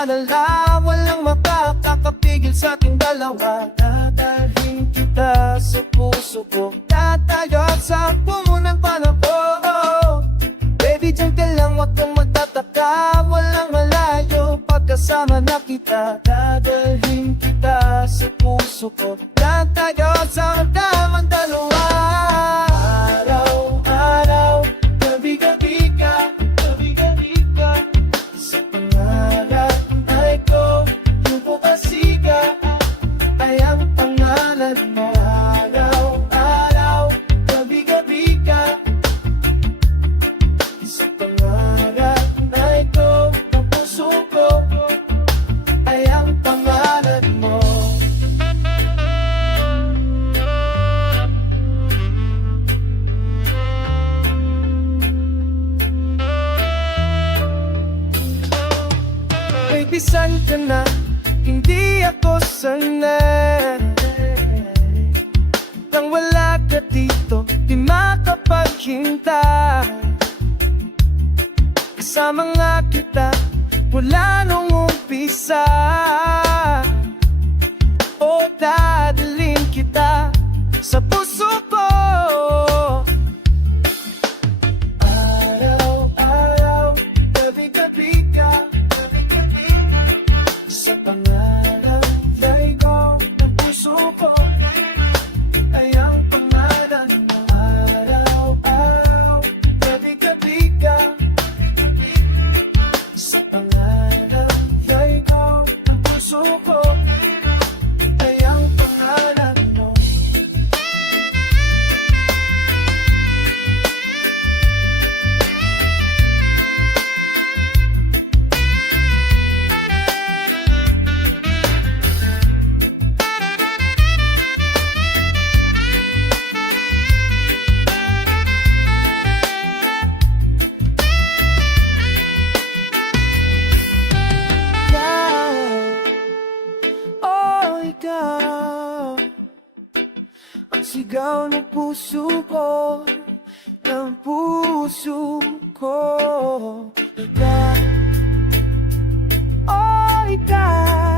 mag-alala, walang makakapigil sa ating dalawa. Dadalhin kita sa puso ko, tatayo sa puno ng panahon. Baby, diyan ka lang, wag kang magtataka, walang malayo pagkasama na kita. Dadalhin kita sa puso ko, tatayo sa damang dalawa. Araw-araw, gabi-gabi ka, gabi-gabi ka. Sa pangarap ay ko, yung bukasika ay ang pangalan mo. Araw-araw, gabi-gabi ka. Sa pangarap ay ko, ang puso ko ay ang pangalan mo. Baby, saan ka na? Hindi ako sanay. Nang wala ka dito, di makapaghintay. Kasama nga kita, mula nung umpisa. O dadalhin kita sa puso ko. Araw-araw, gabi-gabi ka, gabi-gabi ka. Sa pangalan ay ko, ang puso ko ay ang pangalan mo. Araw-araw, gabi-gabi ka. Sa pangalan ay ko, ang puso ko ay ang pangalan mo. Ikaw, ang sigaw ng puso ko, ng puso ko. Ikaw, oh ikaw.